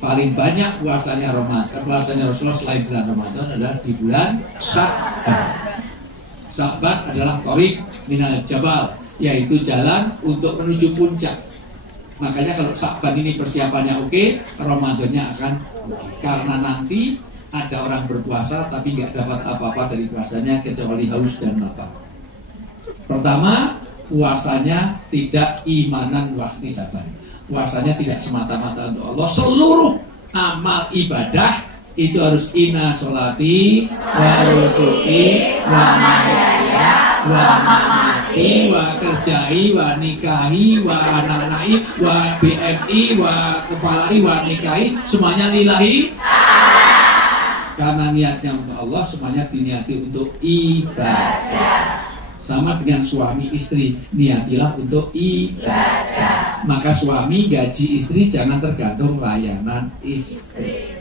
paling banyak puasanya Ramadan, puasanya Rasulullah selain bulan Ramadan adalah di bulan Sya'ban. Sya'ban adalah thoriq minal jabal, yaitu jalan untuk menuju puncak. Makanya kalau Sya'ban ini persiapannya oke, Ramadannya akan oke. Karena nanti ada orang berpuasa tapi nggak dapat apa-apa dari puasanya kecuali haus dan lapar. Pertama, puasanya tidak imanan wahtisaban. Puasanya tidak semata-mata untuk Allah. Seluruh amal ibadah itu harus inna sholati wa nusuki wa mahyaya wa mamati wa kerjai wa nikahi wa anak-anai wa BMI wa kepalai wa nikahi, semuanya lillahi. Karena niatnya untuk Allah, semuanya diniati untuk ibadah. Sama dengan suami istri, niatilah untuk ibadah. Maka suami gaji istri jangan tergantung layanan istri.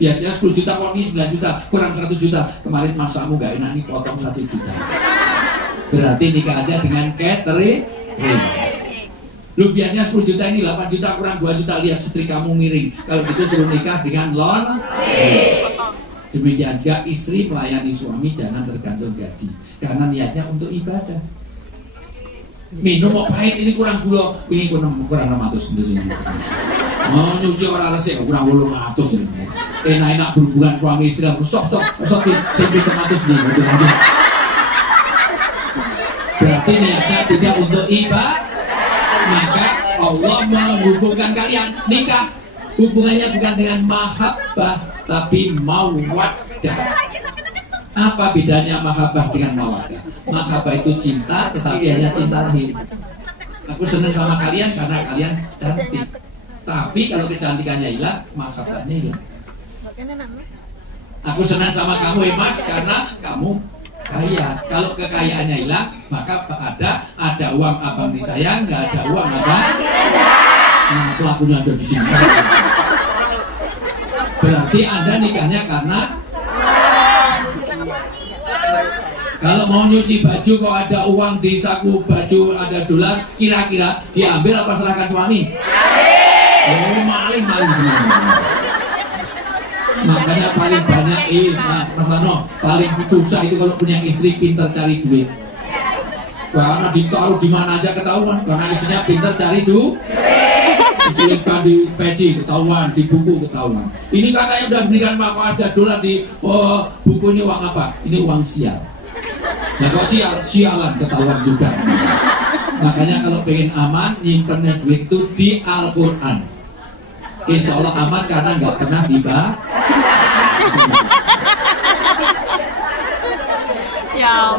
Biasanya 10 juta, kok ini 9 juta, kurang 1 juta. Kemarin masamu gak enak, nih potong 1 juta. Berarti nikah aja dengan catering. Lu biasanya 10 juta, ini 8 juta, kurang 2 juta, lihat setrikamu miring. Kalau gitu suruh nikah dengan laundry. Demikian juga istri melayani suami jangan tergantung gaji, karena niatnya untuk ibadah. Minum kok pahit, ini kurang gula, ini kurang 600 di sini. Oh, nyuci orang resik kurang 800 ini. Enak-enak berhubungan suami istri, stop sampai 100 nih. Berarti niatnya tidak untuk ibadah. Maka Allah menghubungkan kalian nikah. Hubungannya bukan dengan mahabbah, tapi mawaddah. Apa bedanya mahabbah dengan mawaddah? Mahabbah itu cinta, tetapi hanya cinta lahir. Aku senang sama kalian karena kalian cantik. Tapi kalau kecantikannya hilang, mahabbahnya hilang. Aku senang sama kamu Mas karena kamu kaya. Kalau kekayaannya hilang, maka ada uang abang disayang, nggak ada uang abang. Nah, pelakunya ada di sini. Berarti Anda nikahnya karena kalau mau nyuci baju kok ada uang di saku baju, ada dolar, kira-kira diambil apa serahkan suami? Oh, maling semua. Makanya paling banyak Mas Lano, paling susah itu kalau punya istri pintar cari duit. Karena ditaruh di mana aja ketahuan, karena istrinya pintar cari duit. Diselipkan di peci ketahuan, di buku ketahuan. Ini katanya udah berikan maka ada dolar di buku, ini uang apa? Ini uang sial. Ya kok sialan ketahuan juga. Makanya kalau pengen aman, nyimpennya duit itu di Al-Quran. Insya Allah aman karena nggak pernah dibahas.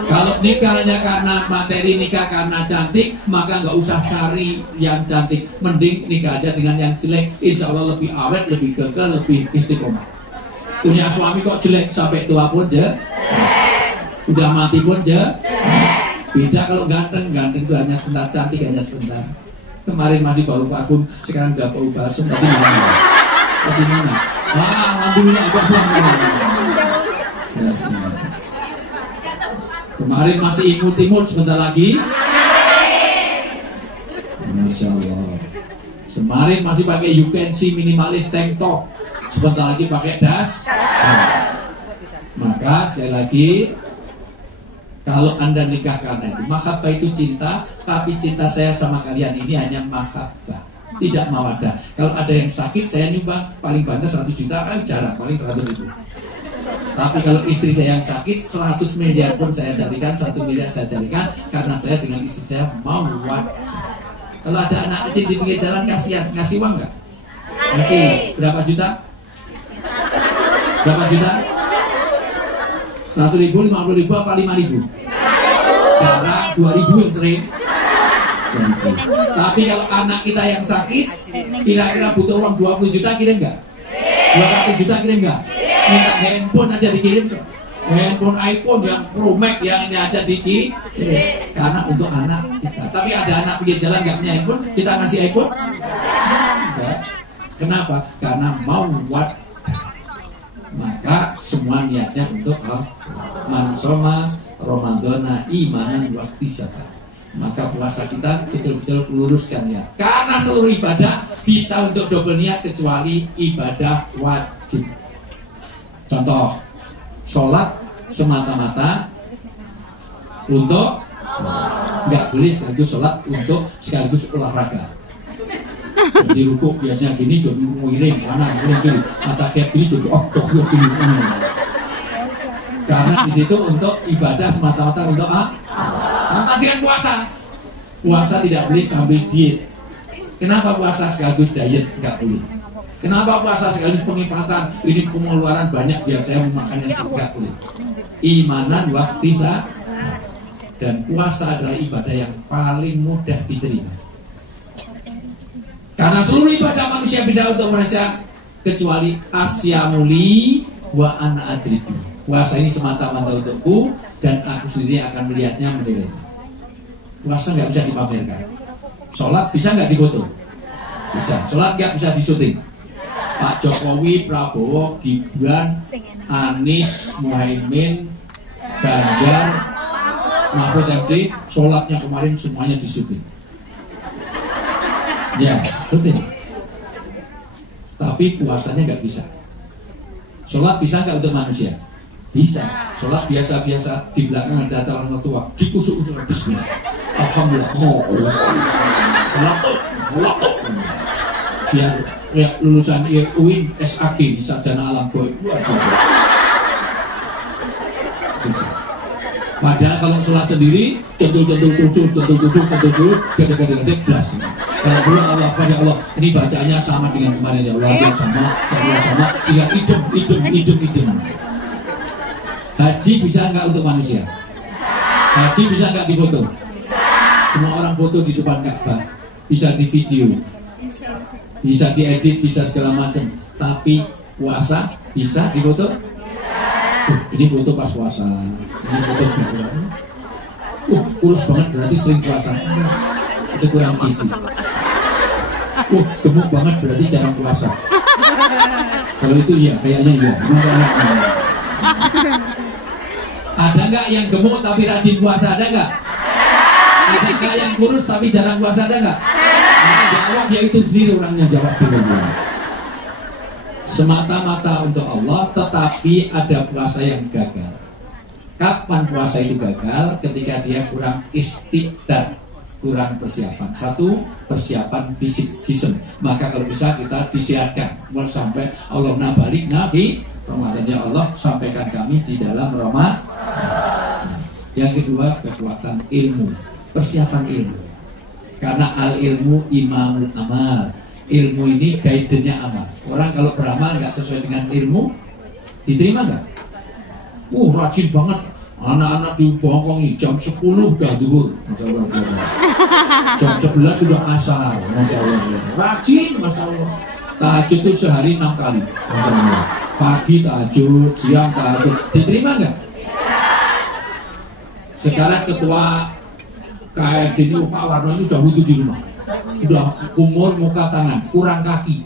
Kalau nikahnya karena materi, nikah karena cantik, maka nggak usah cari yang cantik, mending nikah aja dengan yang jelek. Insya Allah lebih awet, lebih kekal, lebih istiqomah. Punya suami kok jelek sampai tua pun udah mati pun beda. Kalau ganteng itu hanya sebentar, cantik hanya sebentar. Kemarin masih bau parfum, sekarang udah bau balsam. Tapi mana? Alhamdulillah. Kemarin masih imut-imut, sebentar lagi Masya Allah. Kemarin masih pakai you can see minimalis tank top, sebentar lagi pakai das. Maka sekali lagi, kalau Anda nikah karena itu, mahabbah itu cinta, tapi cinta saya sama kalian ini hanya mahabbah, tidak mawaddah. Kalau ada yang sakit, saya nyumbang, paling banyak 100 juta, jarang, paling 100 ribu. Tapi kalau istri saya yang sakit, 100 miliar pun saya carikan, 1 miliar saya carikan, karena saya dengan istri saya mau buat. Kalau ada anak kecil di pinggir jalan, kasihan, ngasih uang nggak? Ngasih berapa juta? Berapa juta? 100 ribu, 50 ribu, apa 5 ribu? Jarang, 2 ribu yang sering. Tapi kalau anak kita yang sakit, kira-kira butuh uang 20 juta, kirim nggak? 200 juta kirim nggak? Minta handphone aja dikirim, handphone iPhone yang Pro Max yang ini aja dikirim, karena untuk anak kita. Tapi ada anak pinggir jalan nggak punya handphone, kita ngasih iPhone? Enggak. Kenapa? Karena mau buat. Maka semua niatnya untuk man shoma Ramadhana imanan wahtisaban. Maka puasa kita betul-betul luruskan ya. Karena seluruh ibadah bisa untuk double niat kecuali ibadah wajib. Contoh, sholat semata-mata untuk, nggak boleh sekaligus sholat untuk sekaligus olahraga. Jadi rukuk biasanya gini, jadi miring kanan, miring kiri, mata kayak gini, jadi gini. Karena di situ untuk ibadah semata-mata untuk sama dengan puasa. Puasa tidak boleh sambil diet. Kenapa puasa sekaligus diet? Nggak boleh. Kenapa puasa sekaligus pengipatan? Ini pengeluaran banyak biar saya memakannya, nggak boleh. Imanan waktisa. Dan puasa adalah ibadah yang paling mudah diterima. Karena seluruh ibadah manusia beda untuk manusia kecuali asyamuli wa ana ajribu. Puasa ini semata-mata untukku dan aku sendiri akan melihatnya, menilainya. Puasa nggak bisa dipamerkan. Sholat bisa nggak difoto? Bisa. Sholat nggak bisa disuting. Pak Jokowi, Prabowo, Gibran, Anies, Muhaimin, Ganjar, Mahfud MD, sholatnya kemarin semuanya disuting. Ya, syuting. Tapi puasanya nggak bisa. Sholat bisa nggak untuk manusia? Bisa. Sholat biasa-biasa di belakang ada calon tua, dikusuk-kusuk bismillah. Alhamdulillah. Biar ya, lulusan UIN SAG sarjana alam boy. Bisa. Padahal kalau sholat sendiri, tentu tusuk, gede-gede belas. Kalau dulu Allah pada Allah, ini bacanya sama dengan kemarin ya Allah, sama, tinggal idem. Haji bisa nggak untuk manusia? Haji bisa nggak difoto? Semua orang foto di depan Ka'bah, bisa di video, bisa diedit, bisa segala macam. Tapi puasa bisa difoto? Ini foto pas puasa, ini foto sebelum. Kurus banget berarti sering puasa. Itu kurang gizi. Gemuk banget berarti jarang puasa. Kalau itu ya, kayaknya ya. Ada nggak yang gemuk tapi rajin puasa? Ada nggak? Ada nggak yang kurus tapi jarang puasa? Ada nggak? Nah, jawab dia itu sendiri orangnya jawab dulu. Semata-mata untuk Allah, tetapi ada puasa yang gagal. Kapan puasa itu gagal? Ketika dia kurang istiqdat, kurang persiapan. Satu, persiapan fisik jism. Maka kalau bisa kita disiarkan sampai Allah nabalik nabi Ramadannya Allah sampaikan kami di dalam Ramadan. Yang kedua, kekuatan ilmu, persiapan ilmu. Karena al ilmu imamul amal. Ilmu ini guide-nya amal. Orang kalau beramal nggak sesuai dengan ilmu, diterima nggak? Rajin banget. Anak-anak dibongkongi jam 10 udah duhur, Masya Allah. Jam 11 sudah asar, Masya Allah. Rajin, Masya Allah. Tahajud itu sehari 6 kali, Masya Allah. Pagi tahajud, siang tahajud, diterima nggak? Sekarang ketua KRD ini Pak Warno ini udah butuh di rumah. Sudah umur, muka, tangan, kurang kaki.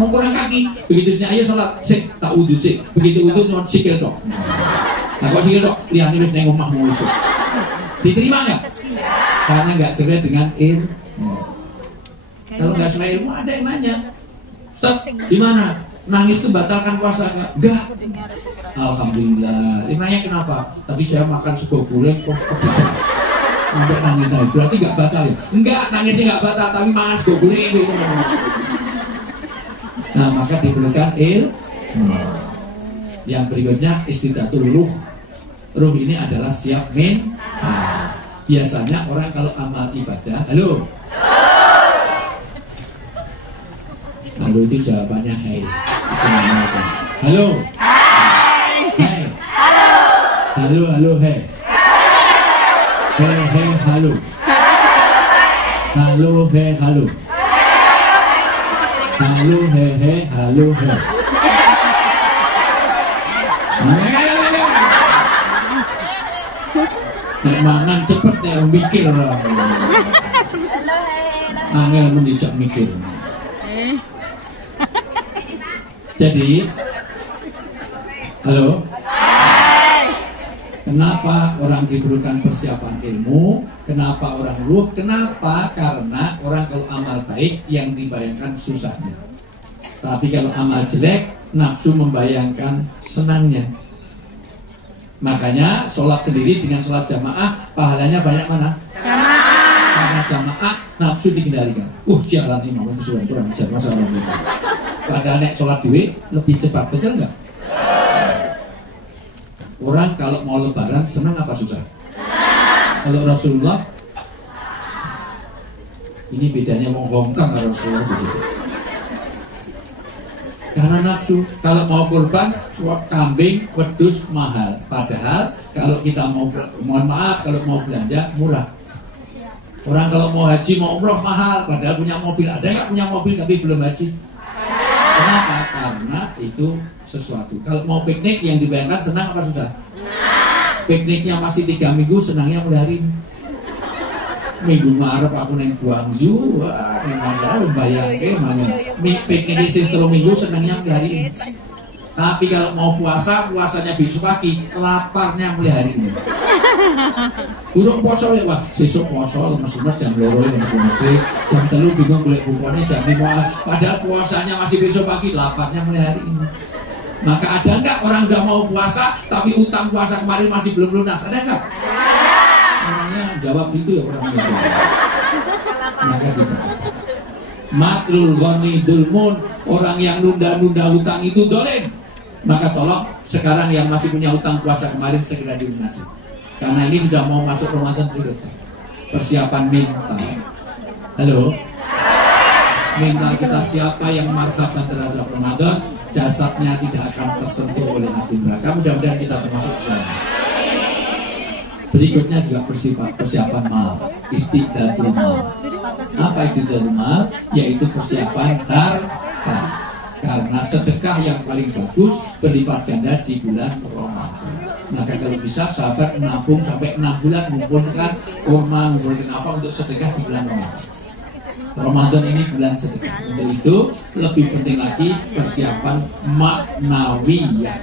Mau kurang kaki, begitu sini ayo sholat, sik, tak wudhu sik. Begitu wudhu non sikil dok. Nah kok sikil dok, lihat ini neng omah mau usuk. Diterima nggak? Karena nggak sesuai dengan ilmu. Kalau nggak sesuai ilmu ada yang nanya, Ustaz, gimana? Nangis itu batalkan puasa nggak? Enggak. Alhamdulillah. Nanya kenapa? Tadi saya makan sego goreng kok kebiasaan. Sampai nangis tadi. Berarti nggak batal ya? Enggak, nangisnya nggak batal, tapi makan sego goreng itu. Nah maka diperlukan ilmu. Yang berikutnya istidatul ruh. Ruh ini adalah siap biasanya orang kalau amal ibadah, halo itu jawabannya hai. Halo. Hai. Halo hai. Hai halo. Halo hai halo. Halo halo mangan cepet ya mikir lah. Angel mendijak mikir. Jadi halo. Kenapa orang diberikan persiapan ilmu? Kenapa orang ruh? Kenapa? Karena orang kalau amal baik yang dibayangkan susahnya. Tapi kalau amal jelek, nafsu membayangkan senangnya. Makanya sholat sendiri dengan sholat jamaah, pahalanya banyak mana? Jamaah. Karena jamaah nafsu dikendalikan. Jalan ini mau sesuai kurang ajar masalah itu. Padahal nek sholat duit lebih cepat, betul nggak? Orang kalau mau lebaran senang apa susah? Kalau Rasulullah ini bedanya mau bongkar Rasulullah di situ. Karena nafsu, kalau mau kurban, suap kambing, wedus mahal. Padahal kalau kita mau, mohon maaf, kalau mau belanja murah. Orang kalau mau haji, mau umroh mahal. Padahal punya mobil, ada nggak punya mobil tapi belum haji? Kenapa? Karena itu sesuatu. Kalau mau piknik yang dibayangkan senang apa susah? Pikniknya masih 3 minggu, senangnya mulai hari ini. Minggu Maret aku neng Guangzhou, wah, masalah bayangke mana. Piknik di 3 minggu, senangnya mulai hari ini. Tapi kalau mau puasa, puasanya besok pagi, laparnya mulai hari ini. Burung poso ya, wah, sesuk poso, lemes-lemes jam 2, lemes-lemes jam 3 bingung boleh bukanya jam 5. Padahal puasanya masih besok pagi, laparnya mulai hari ini. Maka ada nggak orang udah mau puasa tapi utang puasa kemarin masih belum lunas? Ada nggak? Orangnya jawab itu ya orangnya. Maka gitu. Matlul ghani dulmun, orang yang nunda-nunda utang itu dolim. Maka tolong sekarang yang masih punya utang puasa kemarin segera dilunasi. Karena ini sudah mau masuk Ramadan dulu. Persiapan mental. Halo. Mental kita siapa yang marhaban terhadap Ramadan, jasadnya tidak akan tersentuh oleh api neraka. Mudah-mudahan kita termasuk dalam. Berikutnya juga persiapan mal, istiqdatul mal. Apa istiqdatul mal? Yaitu persiapan harta. Karena sedekah yang paling bagus berlipat ganda di bulan Ramadan. Maka kalau bisa sahabat menabung sampai 6 bulan mengumpulkan kurma, mengumpulkan apa untuk sedekah di bulan Ramadan. Ramadan ini bulan sedekah. Untuk itu lebih penting lagi persiapan maknawiyah.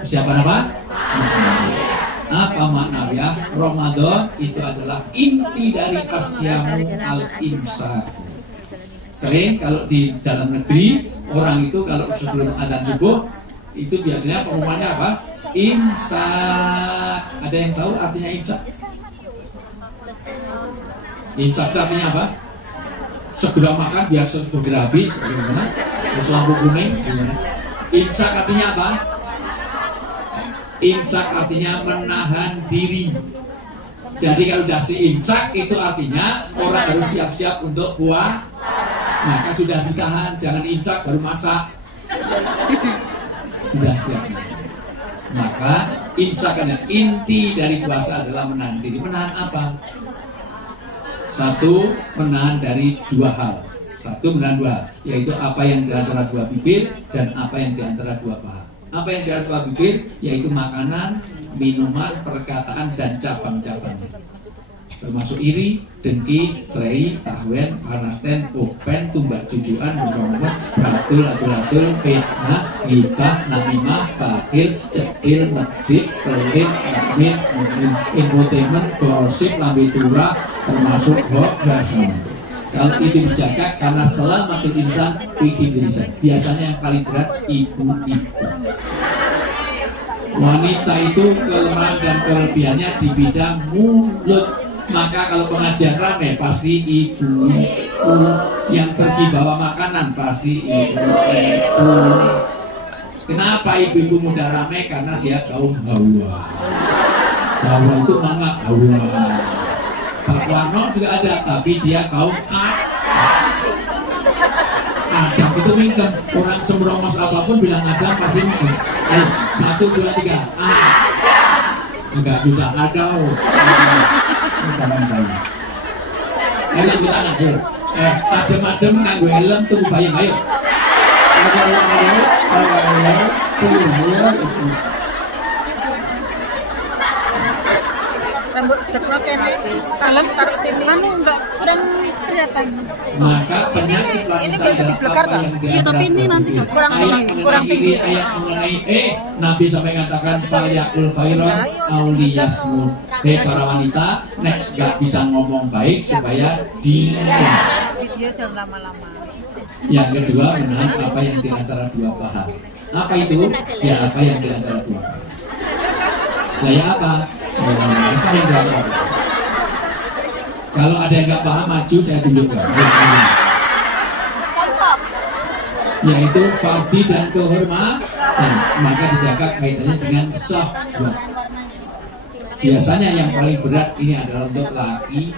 Persiapan apa? Maknawiyah. Apa maknawiyah? Ramadan itu adalah inti dari asyamu al-imsak. Sering kalau di dalam negeri orang itu kalau sebelum adzan subuh itu biasanya pengumumannya apa? Imsak. Ada yang tahu artinya imsak? Imsak itu artinya apa? Segera makan biar segera habis, bagaimana? Terus lampu kuning, bagaimana? Imsak artinya apa? Imsak artinya menahan diri. Jadi kalau sudah si imsak itu artinya orang harus siap-siap untuk puasa. Maka sudah ditahan, jangan imsak baru masak. Sudah siap. Maka imsak adalah inti dari puasa adalah menahan diri. Menahan apa? Satu, menahan dari 2 hal. Satu, menahan 2 hal, yaitu apa yang di antara 2 bibir dan apa yang di antara 2 paha. Apa yang di antara 2 bibir? Yaitu makanan, minuman, perkataan, dan cabang-cabangnya. Termasuk iri, dengki, serai, tahwen, panasten, pokpen, tumbak jujuan, beromong, beratul, atul-atul, fitnah, ghibah, namimah, bakhil, cekil, medit, pelit, amin, infotainment, gosip, lambe turah, termasuk hoax, dan kalau itu dijaga karena selamatul insan fikih insan. Biasanya yang paling berat ibu-ibu. Wanita itu kelemahan dan kelebihannya di bidang mulut. Maka kalau pengajian rame pasti ibu yang pergi bawa makanan pasti ibu. Kenapa ibu-ibu muda rame? Karena dia kaum hawa. Hawa itu mana hawa. Pak Warno juga ada, tapi dia kaum Adam itu mingkem. Orang sembrongos apapun bilang Adam pasti mingkem. Ayo, 1, 2, 3. Enggak susah, ada. Ayo kita ayo. Adem-adem nganggo helm tunggu bayang ayo. rambut sedekat kene. Kalian tarik sini. Anu enggak kurang kelihatan. Maka penyakit Ini bisa diblekar kan? Iya, tapi ini nanti kurang tinggi. Ayat mengenai Nabi sampai katakan fayaqul khairan auliyasmu. Para wanita, nek nggak bisa ngomong baik supaya diam. Video jangan lama-lama. Yang kedua, menahan apa yang di antara dua paham. Apa itu? Ya apa yang di antara dua paham. Gaya apa? Apa yang di antara? Kalau ada yang nggak paham, maju saya tunjukkan. Yaitu farji dan kehormatan, maka dijaga kaitannya dengan syahwat. Biasanya yang paling berat ini adalah untuk laki.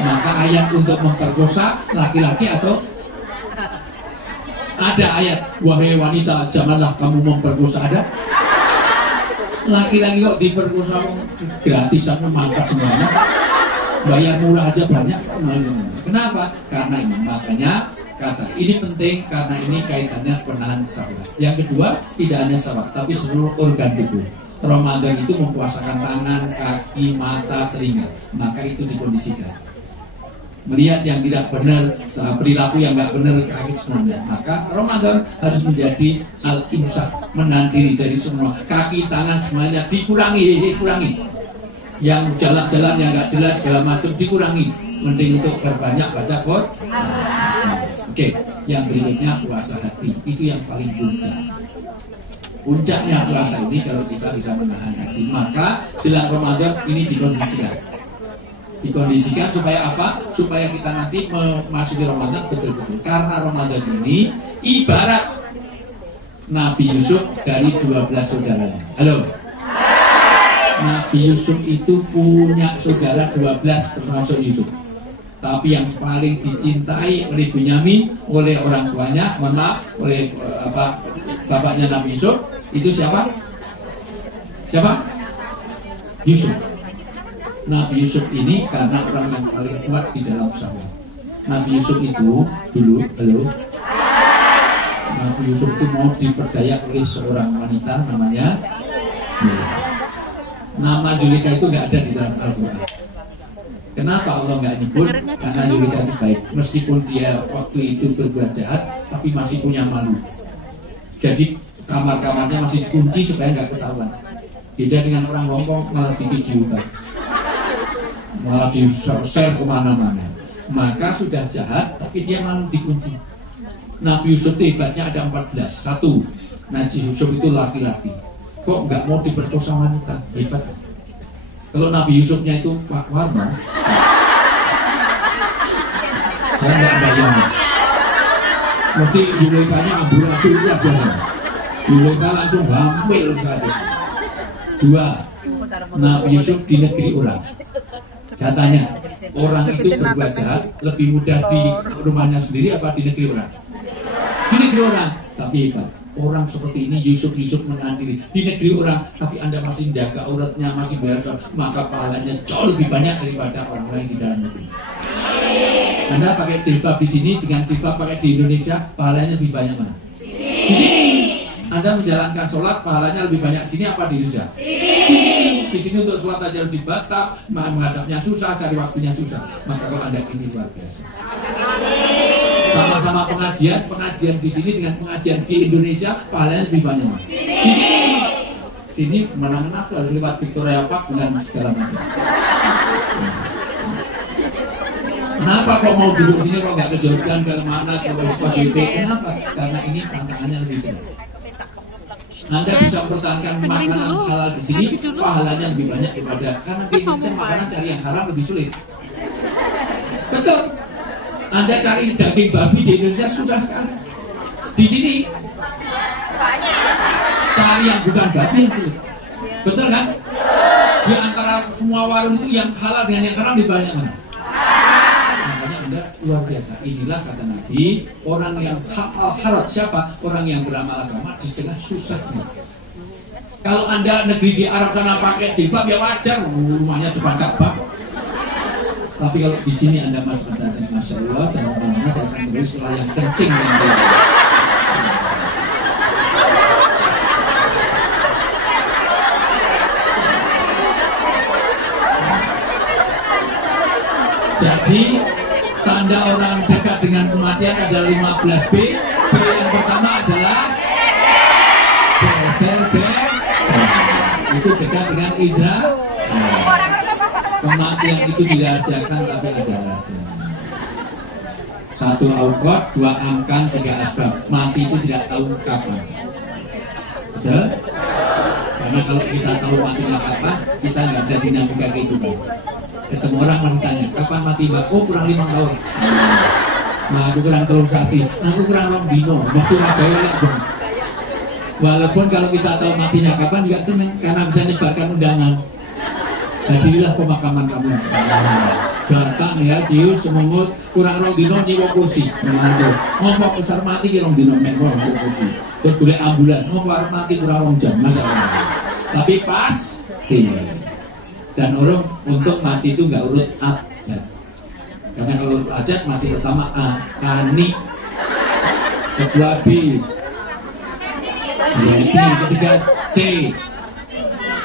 Maka ayat untuk memperkosa laki-laki atau ada ayat wahai wanita janganlah kamu memperkosa, ada? Laki-laki kok diperkosa gratisan memangkat semuanya, bayar murah aja banyak. Kenapa? Karena ini, makanya kata ini penting karena ini kaitannya penahan syahwat. Yang kedua, tidak hanya syahwat tapi seluruh organ tubuh. Ramadan itu mempuasakan tangan, kaki, mata, telinga, maka itu dikondisikan. Melihat yang tidak benar, perilaku yang nggak benar, kaki semuanya. Maka Ramadan harus menjadi al-imsak, menahan diri dari semua. Kaki, tangan semuanya dikurangi. Yang jalan-jalan yang nggak jelas segala macam dikurangi. Mending untuk berbanyak baca Quran. Oke, yang berikutnya puasa hati. Itu yang paling puncak. Puncaknya puasa ini kalau kita bisa menahan hati, maka jelang Ramadan ini dikondisikan supaya apa? Supaya kita nanti memasuki Ramadan betul-betul. Karena Ramadan ini ibarat Nabi Yusuf dari 12 saudaranya. Halo? Nabi Yusuf itu punya saudara 12 termasuk Yusuf. Tapi yang paling dicintai oleh Bunyamin, oleh orang tuanya, mohon maaf, oleh bapaknya Nabi Yusuf, itu siapa? Siapa? Yusuf. Nabi Yusuf ini karena orang yang paling kuat di dalam syahwat. Nabi Yusuf itu dulu, Nabi Yusuf itu mau diperdaya oleh seorang wanita namanya Nama Zulika itu nggak ada di dalam Al-Quran. Kenapa Allah nggak nyebut? Karena Zulika itu baik. Meskipun dia waktu itu berbuat jahat, tapi masih punya malu. Jadi kamar-kamarnya masih dikunci supaya nggak ketahuan. Beda dengan orang Hongkong malah divideokan, malah di-share kemana-mana. Maka sudah jahat, tapi dia malu dikunci. Nabi Yusuf itu hebatnya ada 14. Satu, Nabi Yusuf itu laki-laki. Kok nggak mau diperkosa wanita? Hebat. Kalau Nabi Yusufnya itu Pak Warno, saya nggak bayang. Mesti Yulekanya amburadul aja. Yuleka langsung hamil saja. Dua, Nabi Yusuf di negeri orang. Saya tanya, orang itu berbuat jahat lebih mudah di rumahnya sendiri apa di negeri orang? Di negeri orang, tapi hebat. Orang seperti ini Yusuf menahan diri di negeri orang, tapi Anda masih menjaga auratnya, masih bayar, maka pahalanya jauh lebih banyak daripada orang lain di dalam negeri. Anda pakai jilbab di sini dengan jilbab pakai di Indonesia, pahalanya lebih banyak mana? Di sini. Anda menjalankan sholat, pahalanya lebih banyak sini apa di Indonesia? Di sini untuk sholat aja harus dibatak, menghadapnya susah, cari waktunya susah. Maka kalau Anda ini luar biasa. Sama-sama pengajian di sini dengan pengajian di Indonesia, pahalanya lebih banyak. Di sini mana-mana aku harus lewat Victoria Park dengan segala macam. Kenapa kok mau duduk sini kok nggak ke Jordan, ke mana, ke Westport, kenapa? Karena ini tantangannya lebih berat. Anda bisa mempertahankan makanan halal di sini, pahalanya lebih banyak daripada karena di Indonesia makanan cari yang haram lebih sulit. Betul. Anda cari daging babi di Indonesia susah sekali. Di sini cari yang bukan babi yang sulit. Betul kan? Di antara semua warung itu yang halal dengan yang haram lebih banyak mana? Makanya Anda luar biasa. Inilah kata Nabi, orang yang harat siapa? Orang yang beramal agama di tengah susahnya. Kalau Anda negeri di Arab sana pakai jilbab ya wajar, rumahnya depan Ka'bah. Tapi kalau di sini Anda masuk ke Masya Allah, jangan kemana-mana, saya akan beri setelah yang kencing dan kematian ada 15 B. B yang pertama adalah itu dekat dengan Israel. Kematian itu dirahasiakan tapi ada rahasia. 1 Al-Qad, 2 Amkan, 3 Asbab. Mati itu tidak tahu kapan. Betul? Karena kalau kita tahu matinya kapan, kita nggak ada dinamika kehidupan. Ketemu orang masih tanya, kapan mati mbak? Oh kurang 5 tahun. Nah aku kurang terusasi, aku kurang 2 dino. Maksudnya jaya dong. Walaupun kalau kita tahu matinya kapan juga seneng karena bisa nyebarkan undangan. Hadirilah pemakaman kamu. Barkang ya, cius, semungut, kurang 2 dino nyewa kursi. Ngomong besar mati kurang dino nyewa kursi. Terus boleh ambulan, ngomong mati kurang 2 jam masalah. Tapi pas, dan orang untuk mati itu nggak urut abjad. Karena kalau urut abjad mati pertama A, Ani, kedua B, jadi ketiga C,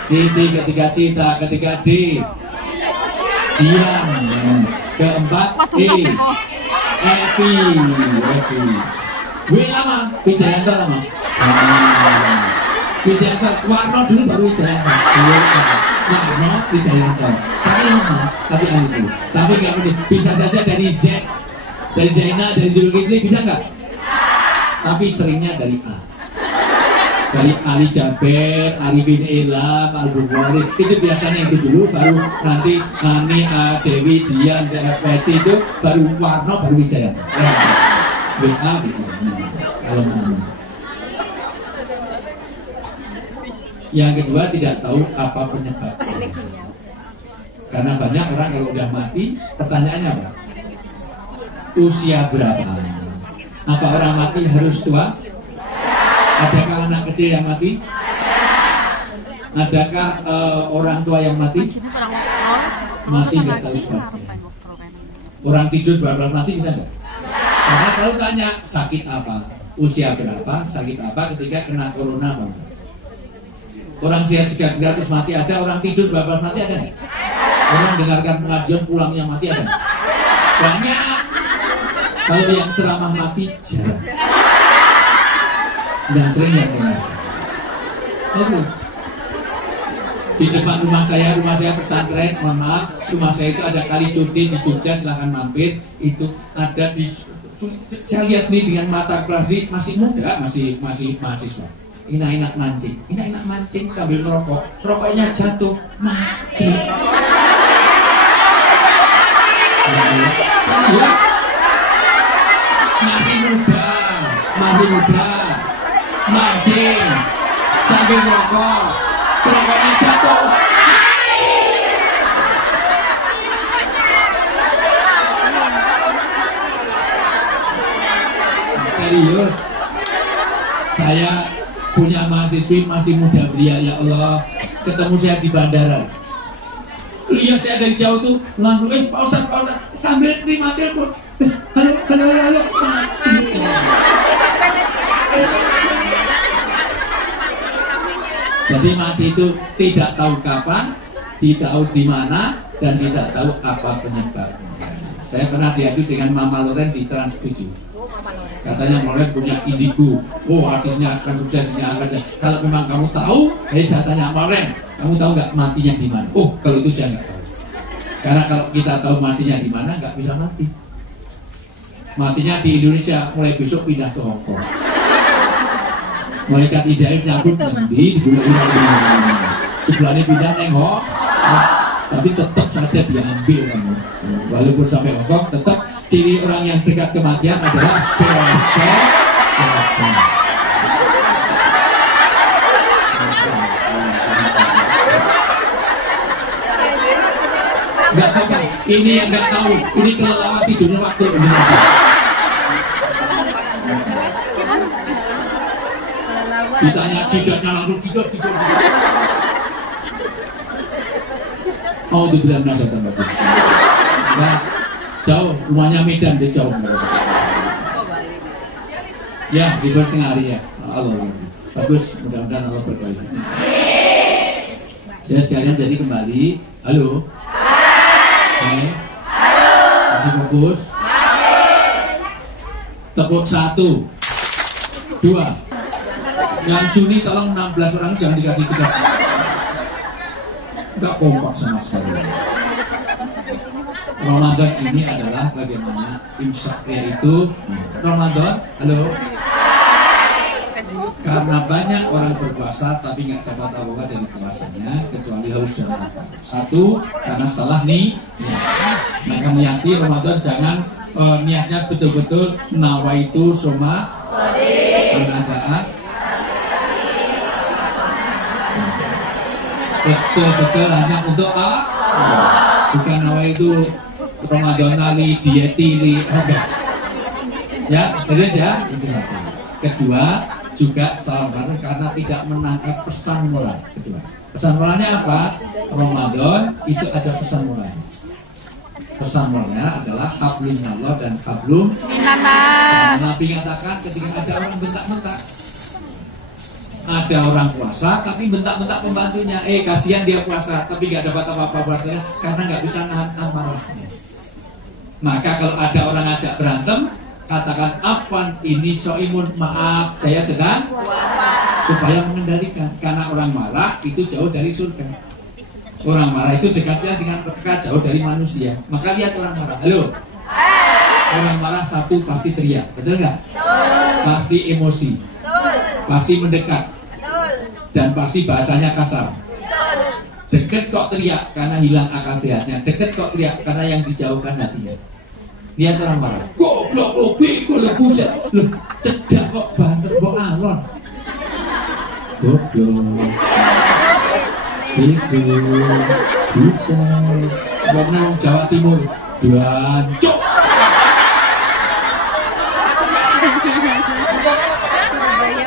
Siti, ketiga Cita, ketiga D, diam, keempat E, Evi, W lama, Wijayanto lama. Wijayanto, Warno dulu baru Wijayanto. Warno, Wijayanto. Tapi lama, tapi itu. Tapi nggak penting. Bisa saja dari Z, dari Zainal, dari Zulkifli bisa nggak? Tapi seringnya dari A. Dari Ali Jaber, Arifin Ilham, Al-Bukhari. Itu biasanya itu dulu, baru nanti Ani, Dewi, Dian, Feti itu baru Warno, baru Wijayanto. WA gitu. Kalau mau. Yang kedua tidak tahu apa penyebabnya. Karena banyak orang kalau udah mati, pertanyaannya apa? Usia berapa? Apa orang mati harus tua? Adakah anak kecil yang mati? Adakah orang tua yang mati? Mati nggak tahu sebabnya. Orang tidur baru mati bisa nggak? Karena selalu tanya sakit apa, usia berapa, sakit apa ketika kena corona apa? Orang sehat segar gratis mati ada, orang tidur bablas mati ada nggak? Orang dengarkan pengajian pulangnya mati ada nggak? Banyak. Kalau yang ceramah mati jarang. Dan sering yang dengar. Di depan rumah saya pesantren, mohon maaf, rumah saya itu ada kali Curdi di Jogja, silahkan mampir. Itu ada di, saya lihat sendiri dengan mata kepala masih muda, masih mahasiswa. Enak-enak mancing sambil merokok, rokoknya jatuh, mati. Ya, masih muda, mancing sambil merokok, rokoknya jatuh. Serius, saya punya mahasiswi masih muda belia, ya Allah, ketemu saya di bandara, lihat saya dari jauh tuh langsung Pak Ustadz sambil terima telepon, halo. Jadi mati itu tidak tahu kapan, tidak tahu di mana, dan tidak tahu apa penyebabnya. Saya pernah diadu dengan Mama Loren di Trans 7. Katanya Loren punya indigo. Oh, artisnya akan suksesnya akan. Kalau memang kamu tahu, saya tanya Loren, kamu tahu nggak matinya di mana? Oh, kalau itu saya nggak tahu. Karena kalau kita tahu matinya di mana, nggak bisa mati. Matinya di Indonesia, mulai besok pindah ke Hong Kong. Malaikat Israel nyambut nanti di bulan ini. Sebelahnya pindah nengok, tapi tetap saja diambil kamu. Walaupun sampai Hong Kong, tetap ciri orang yang dekat kematian adalah besok. Nggak tahu kan? Ini yang nggak tahu. Ini kelelawar tidurnya waktu ini. Ditanya jidatnya langsung tidur. Oh, dibilang nasa tambah. Nah, jauh, rumahnya Medan di jauh. Ya, di bawah setengah hari ya. Allah. Bagus, mudah-mudahan Allah berkahi. Saya sekalian jadi kembali. Halo. Halo. Masih fokus? Tepuk 1, 2. Yang Juni tolong 16 orang jangan dikasih tugas. Enggak kompak sama sekali. Ramadan ini adalah bagaimana imsak, yaitu Ramadan. Halo. Karena banyak orang berpuasa tapi nggak dapat apa-apa dari puasanya kecuali haus dan lapar. 1, karena salah nih. Maka niati Ramadan jangan niatnya betul-betul nawaitu soma penadaan. Betul-betul hanya untuk bukan nawaitu Ramadan ali dietili. Ya, serius ya. Itu satu. Kedua, juga salah karena tidak menangkap pesan moral. Kedua, pesan moralnya apa? Ramadan itu ada pesan moral. Pesan moralnya adalah hablum Allah dan hablum minannas. Nabi katakan ketika ada orang bentak-bentak, ada orang puasa tapi bentak-bentak pembantunya, kasihan dia puasa tapi nggak dapat apa-apa puasanya karena nggak bisa nahan amarahnya. Maka kalau ada orang ngajak berantem, katakan afwan ini soimun, maaf saya sedang supaya mengendalikan, karena orang marah itu jauh dari surga. Orang marah itu dekatnya dengan mereka, jauh dari manusia. Maka lihat orang marah, halo. Orang marah satu pasti teriak, betul nggak? Pasti emosi, pasti mendekat, dan pasti bahasanya kasar. Deket kok teriak karena hilang akal sehatnya. Deket kok teriak karena yang dijauhkan hatinya. Lihat orang marah, goblok lo, bego lo, buset lo, cedak kok banter kok alon. Goblok, bego, buset. Wong Jawa Timur, dancuk.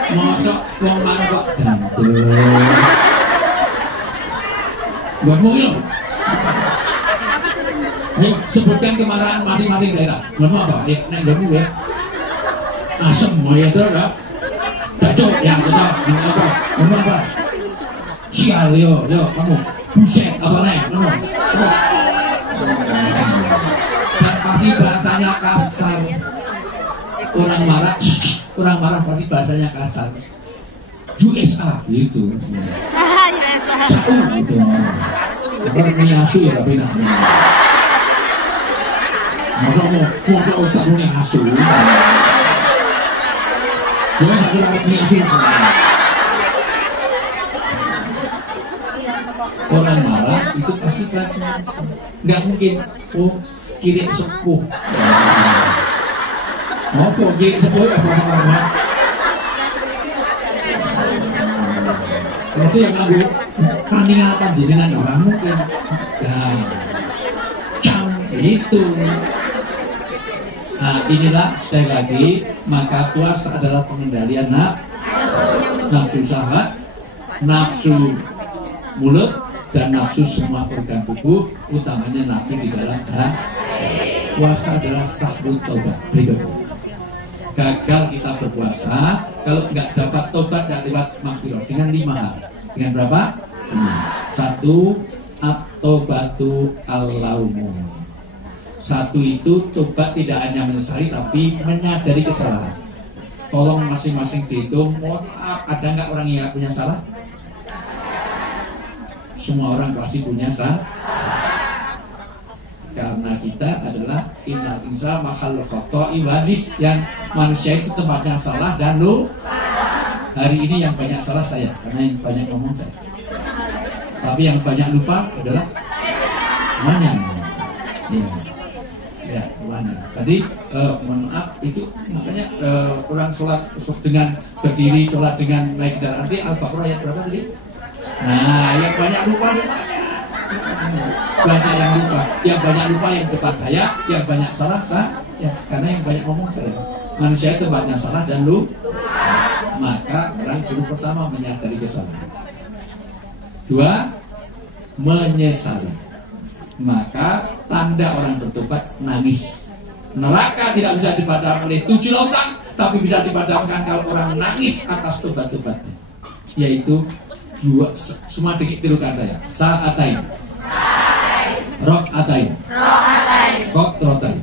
Mosok wong marah kok dancuk. Buat mungil. Nih, sebutkan kemarahan masing-masing daerah. Ngomong apa? Nek ngomong ya. Asem, mau ya itu ya. Dacok, ya betul. Ngomong apa? Sial, yo, kamu. Buset, apa nih? Ngomong. Dan pasti bahasanya kasar. Orang marah pasti bahasanya kasar. USA gitu. Saung gitu. Orang menyasu ya tapi nah. Masa Ustaz ini asu. Dia satu lagi menyasu. Orang marah itu pasti pelajaran. Nggak mungkin. Kirim sepuh. Kirim sepuh apa? Itu yang lagu peringatan jenengan orang mungkin itu. Nah inilah sekali lagi, maka puasa adalah pengendalian nafsu syahwat, nafsu mulut, dan nafsu semua organ tubuh, utamanya nafsu di dalam hati. Puasa adalah sahbut taubat. Berikut, gagal kita berpuasa kalau nggak dapat tobat, nggak lewat maghfirah dengan 5 hal. Dengan berapa? 1, at-taubatu al-laumu. 1 itu tobat tidak hanya menyesali tapi menyadari kesalahan. Tolong masing-masing dihitung. Mohon maaf, ada nggak orang yang punya salah? Semua orang pasti punya salah. Karena kita adalah innal insana makhluk khoto'i wa nisyan. Manusia itu tempatnya salah dan lupa. Hari ini yang banyak salah saya, karena yang banyak ngomong saya. Tapi yang banyak lupa adalah mana? Ya, mana? Tadi mohon maaf itu makanya orang sholat dengan berdiri, sholat dengan naik kendaraan. Nanti Al-Baqarah ayat berapa tadi? Nah, yang banyak lupa. Banyak yang lupa, yang banyak lupa yang depan saya, yang banyak salah saya, ya karena yang banyak ngomong saya. Manusia itu banyak salah dan lupa. Maka orang suruh pertama menyadari kesalahan. 2, menyesali. Maka tanda orang bertobat nangis. Neraka tidak bisa dipadamkan oleh 7 lautan, tapi bisa dipadamkan kalau orang nangis atas tobat-tobatnya. Yaitu 2, semua tirukan saya. Sa'atain, Rok'atain, Kotrotain,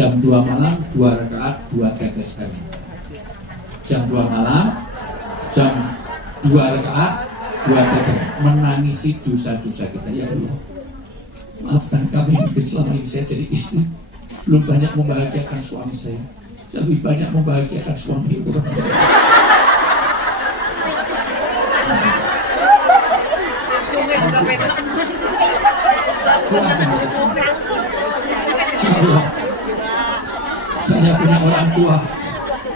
Jam 2 malam 2 rakaat 2 tetes air. Jam 2 malam jam 2 rakaat 2 tetes, menangisi dosa-dosa kita. Ya Allah, maafkan kami mungkin selama ini saya jadi istri belum banyak membahagiakan suami saya lebih banyak membahagiakan suami orang. Saya punya orang tua,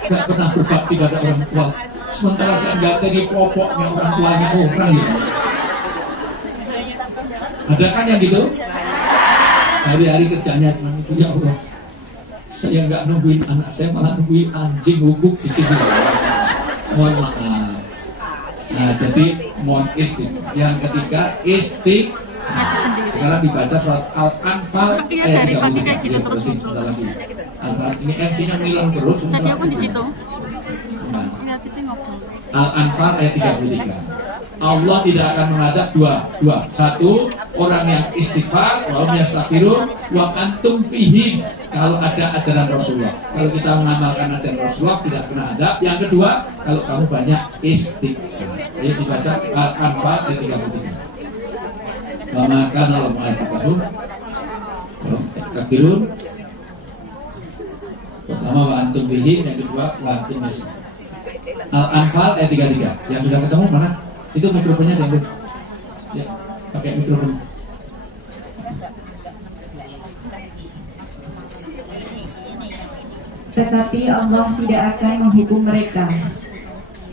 gak pernah berbakti pada orang tua, sementara saya nggak jadi popoknya orang tuanya orang ya. Ada kan yang gitu? Hari-hari kerjanya cuma itu, ya Allah. Saya nggak nungguin anak saya, malah nungguin anjing guguk di sini. Mohon maaf. Nah, jadi mohon istighfar. Yang ketiga istighfar. Sekarang dibaca surat Al-Anfal ayat 33. Ya, terus sebentar lagi. Ini MC-nya ngilang terus. Tadi aku di situ. Nah. Al-Anfal ayat 33. Allah tidak akan menghadap dua. Satu, orang yang istighfar, wa yastaghfiru, wa antum fihi. Kalau ada ajaran Rasulullah, kalau kita mengamalkan ajaran Rasulullah tidak kena adab. Yang kedua, kalau kamu banyak istighfar. Ayo dibaca Al-Anfal ayat 33. Wa ma kana lahum ayatun yastaghfirun. Pertama wa antum fihi, yang kedua wa antum fihi. Al-Anfal ayat 33. Yang sudah ketemu mana? Itu mikrofonnya diambil. Ya, pakai mikrofon. Tetapi Allah tidak akan menghukum mereka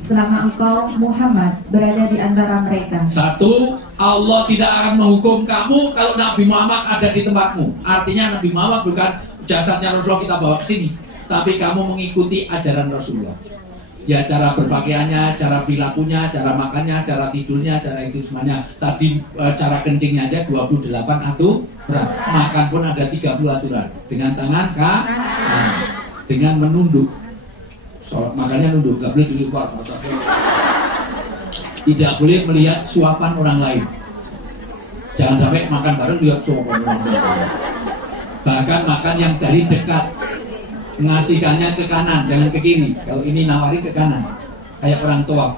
selama engkau Muhammad berada di antara mereka. Satu, Allah tidak akan menghukum kamu kalau Nabi Muhammad ada di tempatmu. Artinya Nabi Muhammad bukan jasadnya Rasulullah kita bawa ke sini, tapi kamu mengikuti ajaran Rasulullah. Ya, cara berpakaiannya, cara perilakunya, cara makannya, cara tidurnya, cara itu semuanya. Tadi cara kencingnya aja 28 aturan. Makan pun ada 30 aturan. Dengan tangan kanan, dengan menunduk. Makanya nunduk, gak boleh dulu keluar. Tidak boleh melihat suapan orang lain. Jangan sampai makan bareng lihat suapan orang lain. Bahkan makan yang dari dekat, mengasihkannya ke kanan, jangan ke kiri. Kalau ini nawari ke kanan, kayak orang tawaf.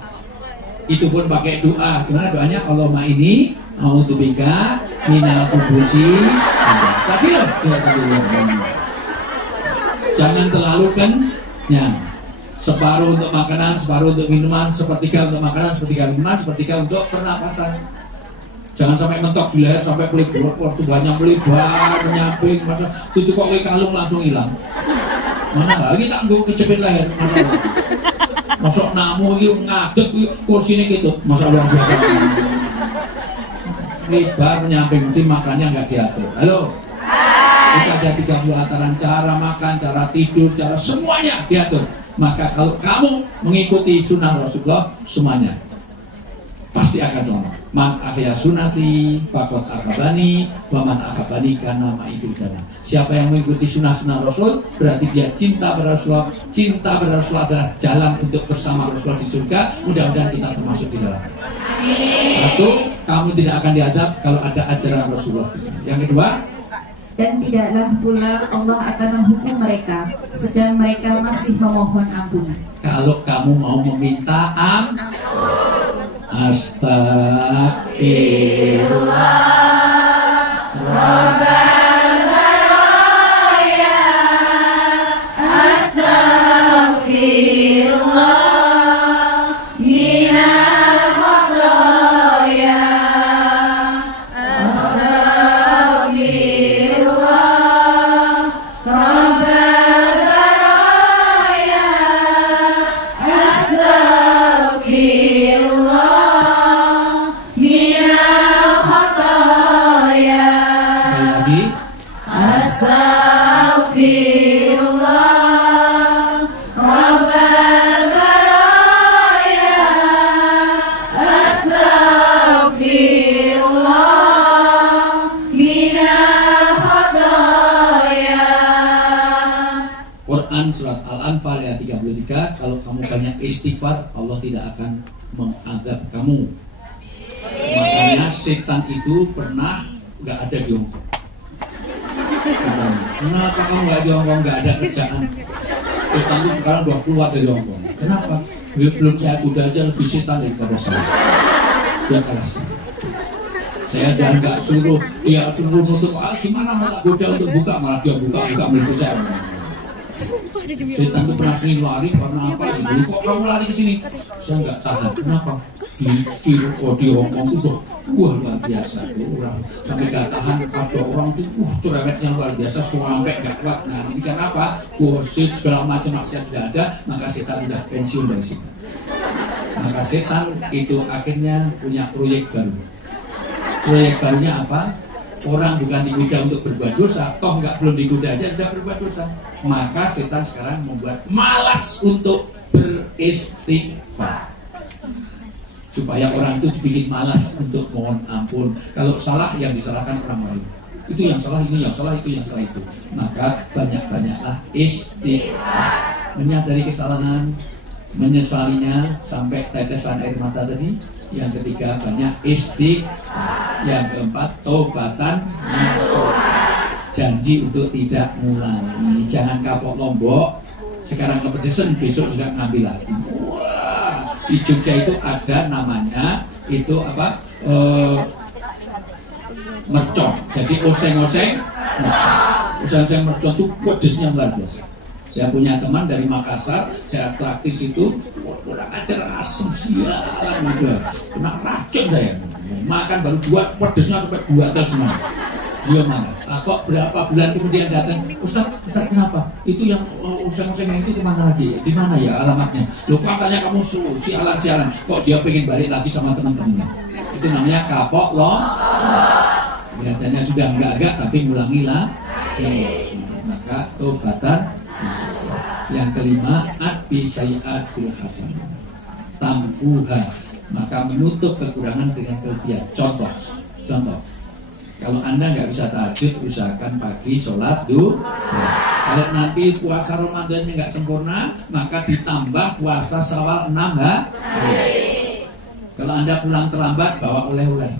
Itu pun pakai doa. Gimana doanya? Allahumma ini a'udzubika minal khubusi. Tapi loh, jangan terlalu kenyang. Separuh untuk makanan, separuh untuk minuman, sepertiga untuk makanan, sepertiga minuman, sepertiga untuk pernapasan. Jangan sampai mentok di leher sampai kulit waktu banyak melebar, menyamping, masa tutup kok kalung langsung hilang. Mana lagi tak gue kecepit leher, masalah. Masuk namu itu ngadek kursi ini gitu, masa luar biasa. Lebar menyamping, mungkin makannya nggak diatur. Halo. Kita ada 30 aturan cara makan, cara tidur, cara semuanya diatur. Maka kalau kamu mengikuti sunnah Rasulullah, semuanya pasti akan selamat. Man ahya sunati faqad ahabani wa man ahabani kana ma'i fil jannah. Siapa yang mengikuti sunnah-sunnah Rasul berarti dia cinta pada Rasulullah. Cinta pada Rasulullah adalah jalan untuk bersama Rasulullah di surga. Mudah-mudahan kita termasuk di dalam. Satu, kamu tidak akan diadab kalau ada ajaran Rasulullah. Yang kedua, dan tidaklah pula Allah akan menghukum mereka sedang mereka masih memohon ampunan. Kalau kamu mau meminta astagfirullah Rabbal baraya astagfirullah minal khataya astagfirullah Rabbal baraya astagfirullah Astaghfirullah Rabbal baraya Astaghfirullah minal khataya. Quran surat Al-Anfal ayat 33. Kalau kamu banyak istighfar, Allah tidak akan mengadab kamu. Makanya setan itu pernah nggak ada di Hongkong. Kenapa kamu nggak di Hongkong, nggak ada kerjaan? Terus nanti sekarang udah keluar dari Hongkong. Kenapa? Belum saya kuda aja lebih setan daripada saya. Dia kalah saya udah nggak suruh, dia suruh nutup, gimana malah goda untuk buka, malah dia buka menurut saya. Setan itu pernah sering lari karena apa? Dulu kok kamu lari ke sini? Saya nggak tahan. Kenapa? Di Hongkong itu wah luar biasa tuh orang sampai nggak tahan, ada orang itu cerewetnya luar biasa sampai nggak kuat. Nah ini kan apa? Gosip segala macam maksiat sudah ada, maka setan sudah pensiun dari situ. Maka setan itu akhirnya punya proyek baru. Proyek barunya apa? Orang bukan digoda untuk berbuat dosa, toh belum digoda aja sudah berbuat dosa. Maka setan sekarang membuat malas untuk beristighfar, supaya orang itu dibikin malas untuk mohon ampun. Kalau salah yang disalahkan orang lain, itu yang salah, ini yang salah, itu yang salah itu. Maka banyak-banyaklah istighfar, menyadari kesalahan, menyesalinya sampai tetesan air mata tadi. Yang ketiga banyak istighfar. Yang keempat tobatan nasuh, janji untuk tidak mengulangi. Jangan kapok Lombok, sekarang kepedesan, besok juga ngambil lagi. Wah, di Jogja itu ada namanya itu apa? Mercon. Jadi oseng-oseng mercon itu pedesnya luar biasa. Saya punya teman dari Makassar, saya praktis itu, kurang ajar asam sialan juga, kena racun saya. Makan baru pedesnya sampai 2 tel semua. Dia mana? Kok berapa bulan kemudian datang, Ustaz kenapa? Itu yang useng-useng itu kemana lagi? Di mana ya alamatnya? Loh katanya kamu sialan, kok dia pengen balik lagi sama teman-temannya? Itu namanya kapok loh. Biasanya sudah enggak tapi ngulangilah. Maka tobatan. Yang kelima, adbi sayi'atul hasanah, tampuhan, maka menutup kekurangan dengan kelebihan. Contoh, kalau Anda nggak bisa tahajud, usahakan pagi sholat duha. Kalau nanti puasa Ramadannya nggak sempurna, maka ditambah puasa Syawal 6 hari. Kalau Anda pulang terlambat, bawa oleh-oleh.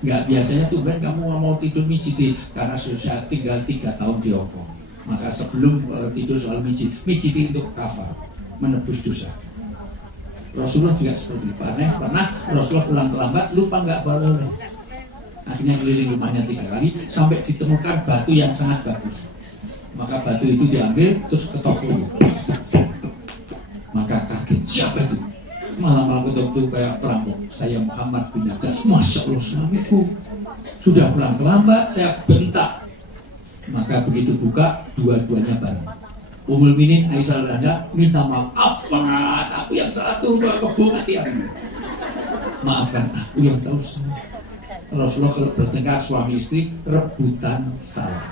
Nggak biasanya tuh Ben kamu mau tidur mijiti, karena sudah tinggal 3 tahun di Hongkong. Maka sebelum tidur selalu mijiti untuk kafar, menebus dosa. Rasulullah juga seperti itu. Pernah Rasulullah pulang terlambat, lupa nggak bawa oleh. Akhirnya keliling rumahnya 3 kali sampai ditemukan batu yang sangat bagus. Maka batu itu diambil terus ketok itu. Maka kaget, siapa itu? Malam-malam ketok itu kayak perampok. Saya Muhammad bin Abdullah. Masya Allah, suamiku sudah pulang terlambat, saya bentak. Maka begitu buka, dua-duanya bareng. Ummul Mukminin Aisyah radhiyallahu minta maaf, aku yang salah tuh, kebun hati aku. Maafkan aku yang salah. Rasulullah kalau bertengkar suami istri rebutan salah.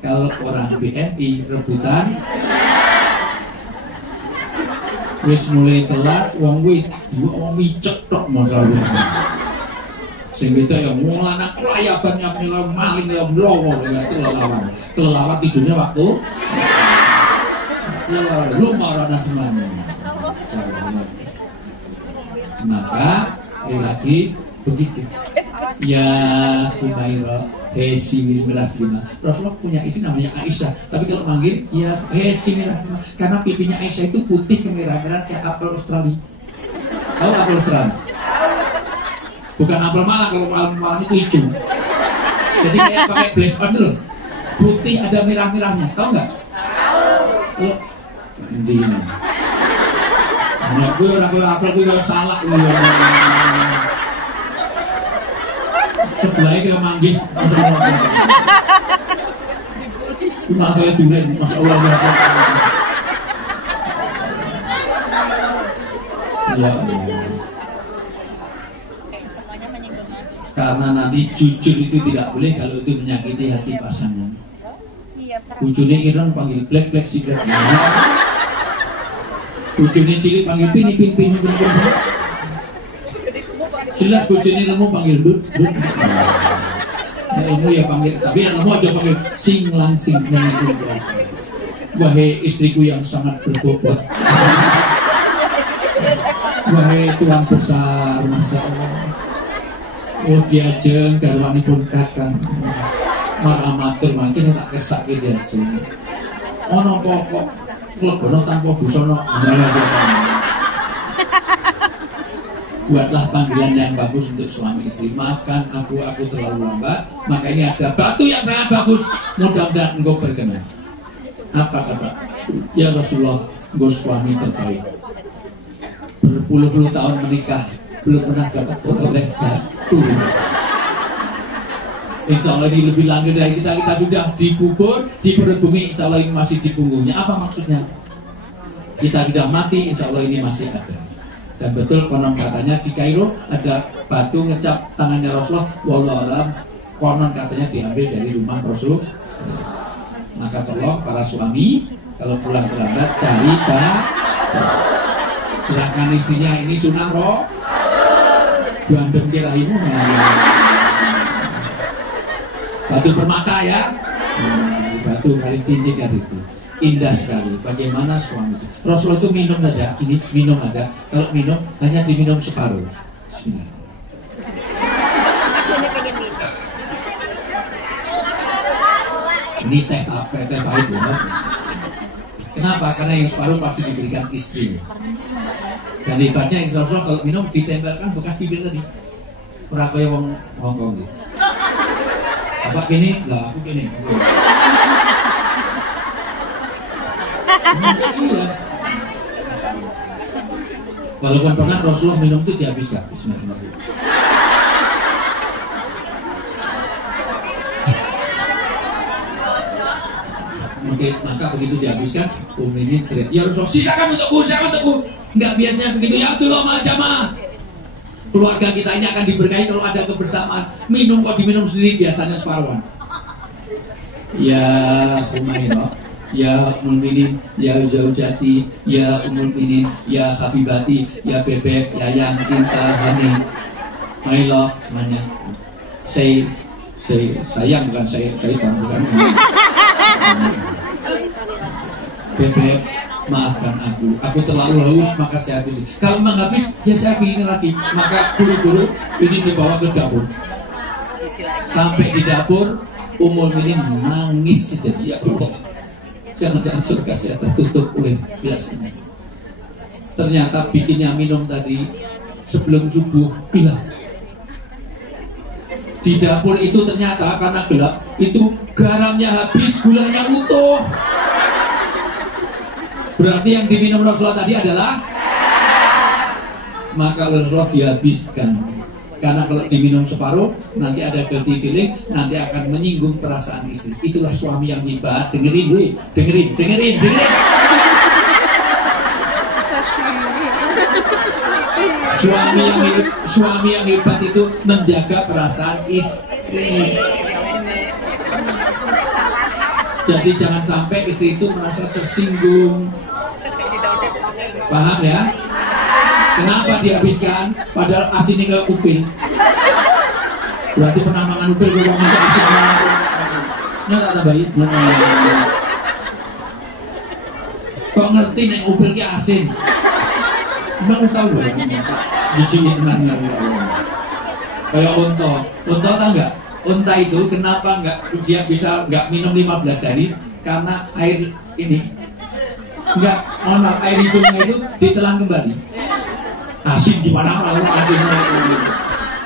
Kalau orang BNI rebutan wis mulai telat, wong micet tok masalah. Sing itu yang mulana kelayaban yang maling yang blowo itu kelelawar tidurnya waktu lumayan semuanya. Maka lagi begitu. Ya Humairah, Hesimirah gimana? Rasulullah punya istri namanya Aisyah, tapi kalau manggil ya Hesimirah karena pipinya Aisyah itu putih kemerah-merah kayak apel Australia. Tahu apel Australia? Bukan apel Malang, kalau apel Malang itu hijau. Jadi kayak pakai blaze on dulu. Putih ada merah-merahnya, tahu nggak? Tahu. Oh, ini. Nah, gue orang apel gue salah gue. Sebelahnya kayak manggis. Cuma kayak durian, masya Allah. Ya Allah. Karena nanti jujur itu tidak boleh kalau itu menyakiti hati pasangan. Bujune ireng panggil black si black. Bujune cilik panggil pin. Jelas bujune lemu panggil but. Lemu ya panggil, tapi yang lemu aja panggil sing langsing. Wahai istriku yang sangat berbobot. Wahai Tuhan besar, masya Allah. Oh diajeng garwanipun kakang. Maramatur makin tak kesak gitu ya sini. Ono pokok legono tanpa busono misalnya biasa. Buatlah panggilan yang bagus untuk suami istri. Maafkan aku terlalu lambat. Maka ini ada batu yang sangat bagus. Mudah-mudahan engkau berkenan. Apa kata? Ya Rasulullah, engkau suami terbaik. Berpuluh-puluh tahun menikah, belum pernah dapat oleh batu. Insya Allah ini lebih lanjut dari kita sudah dikubur di perut bumi, insya Allah ini masih di punggungnya. Apa maksudnya? Kita sudah mati, insya Allah ini masih ada. Dan betul konon katanya di Kairo ada batu ngecap tangannya Rasulullah, wallahu alam, konon katanya diambil dari rumah Rasul. Maka tolong para suami kalau pulang terlambat cari batu. Silakan istrinya ini sunah roh. Bandem kirahimu batu permata ya, batu kali cincin kan itu indah sekali. Bagaimana suami itu? Rasulullah itu minum saja, ini minum aja. Kalau minum hanya diminum separuh. Bismillah. Ini teh apa? Teh pahit ya. Kenapa? Karena yang separuh pasti diberikan istri. Dan hebatnya Rasulullah kalau minum ditempelkan bekas bibir tadi. Pernah kayak wong Hongkong gitu. Apa gini? Lah aku gini. Iya. Walaupun pernah Rasulullah minum itu dihabiskan. Bismillahirrahmanirrahim. Maka begitu dihabiskan, ini teriak, ya Rasulullah, sisakan untukku. Enggak biasanya begitu, ya Abdullah jamaah. Keluarga kita ini akan diberkahi kalau ada kebersamaan. Minum kok diminum sendiri biasanya separuhan. Ya Humairah, ya Muminin, ya Zaujati, ya Muminin, ya Habibati, ya Bebek, ya yang cinta Hani, my love, semuanya. Sayang bukan saya bukan. Bebek, maafkan aku terlalu haus maka saya habis. Kalau memang habis, ya saya begini lagi. Maka buru-buru ini dibawa ke dapur. Sampai di dapur, Ummul Mukminin nangis sejadi, ya Allah, jangan surga saya tertutup oleh gelas ini. Ternyata bikinnya minum tadi sebelum subuh gelap. Di dapur itu ternyata karena gelap itu garamnya habis, gulanya utuh. Berarti yang diminum Rasulullah tadi adalah, maka Rasulullah dihabiskan. Karena kalau diminum separuh nanti ada guilty feeling, nanti akan menyinggung perasaan istri. Itulah suami yang hebat. Dengerin. Suami yang hebat itu menjaga perasaan istri. Jadi jangan sampai istri itu merasa tersinggung. Paham ya? Kenapa dihabiskan? Padahal asinnya ke upil. Berarti pernah makan upil kalau minta asin. Nyata tambahin. Kok ngerti nih upil ki asin? Emang harus tahu ya? Dicingin nanya. Kayak unta tahu nggak? Unta itu kenapa dia bisa nggak minum 15 hari? Karena air ini air hidungnya itu ditelan kembali. Asin gimana kalau asin?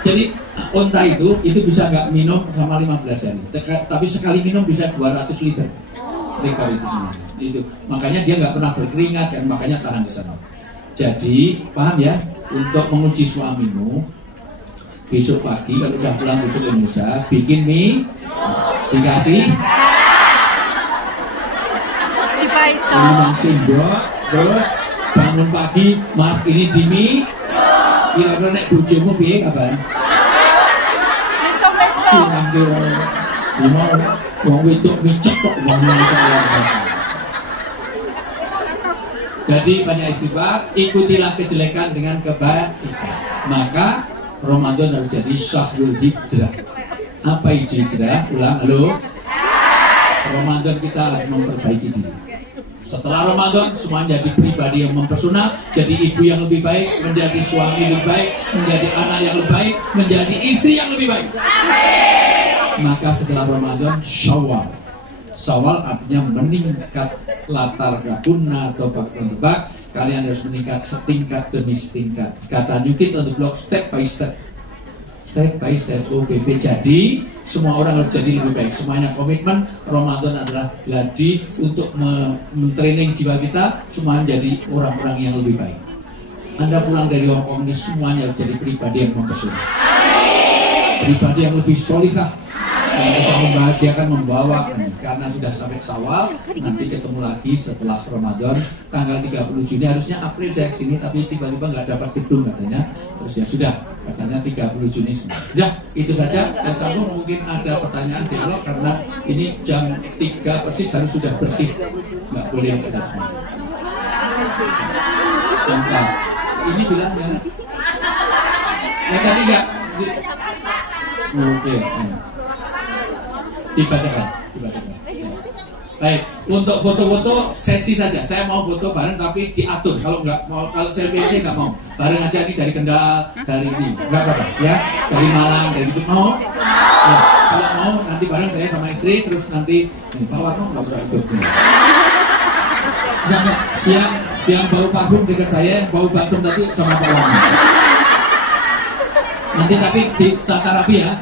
Jadi unta itu bisa nggak minum sama 15 hari. Tapi sekali minum bisa 200 liter. Mereka itu semua. Itu makanya dia nggak pernah berkeringat dan makanya tahan di sana. Jadi paham ya? Untuk menguji suamimu, besok pagi kalau udah pulang besok ke Indonesia, bikin mie, dikasih limang sendok, terus bangun pagi, mas ini di mie, kira-kira nek bojomu piye kapan? Besok. Wong wedok micek kok Jadi banyak istighfar, ikutilah kejelekan dengan kebaikan. Maka Ramadan harus jadi syahrul hijrah. Apa itu hijrah? Ulang, halo. Ramadan kita harus memperbaiki diri. Setelah Ramadan semua jadi pribadi yang mempersonal, jadi ibu yang lebih baik, menjadi suami yang lebih baik, menjadi anak yang lebih baik, menjadi istri yang lebih baik. maka setelah Ramadan Syawal. Syawal artinya meningkat latar gabunna atau tebak. Kalian harus meningkat setingkat demi setingkat. Kata New Kid on the Block, step by step. Step by step OBP. Jadi semua orang harus jadi lebih baik. Semuanya komitmen. Ramadan adalah gladi untuk mentraining jiwa kita semua menjadi orang-orang yang lebih baik. Anda pulang dari Hongkong ini semuanya harus jadi pribadi yang mempesona, pribadi yang lebih solihah, yang bisa membahagiakan, membawa. Karena sudah sampai Syawal, nanti ketemu lagi setelah Ramadan tanggal 30 Juni. Harusnya April saya kesini, tapi tiba-tiba nggak dapat gedung katanya. Terus ya sudah, katanya 30 Juni semua. Sudah, itu saja. Saya sambung, mungkin ada pertanyaan dialog karena ini jam 3 persis harus sudah bersih, nggak boleh yang kita semua. Ini bilang ya. Yang tadi enggak. Oke. Dibacakan. Baik, untuk foto-foto sesi saja. Saya mau foto bareng tapi diatur. Kalau nggak mau, kalau selfie saya nggak mau. Bareng aja nih dari Kendal, dari ini. Nggak apa-apa ya. Dari Malang, dari itu mau. Ya, kalau mau nanti bareng saya sama istri, terus nanti bawa nggak usah ikut. Enggak. Yang bau parfum dekat saya, yang bau bakso tadi sama Pak Wang. Nanti tapi di tata rapi ya.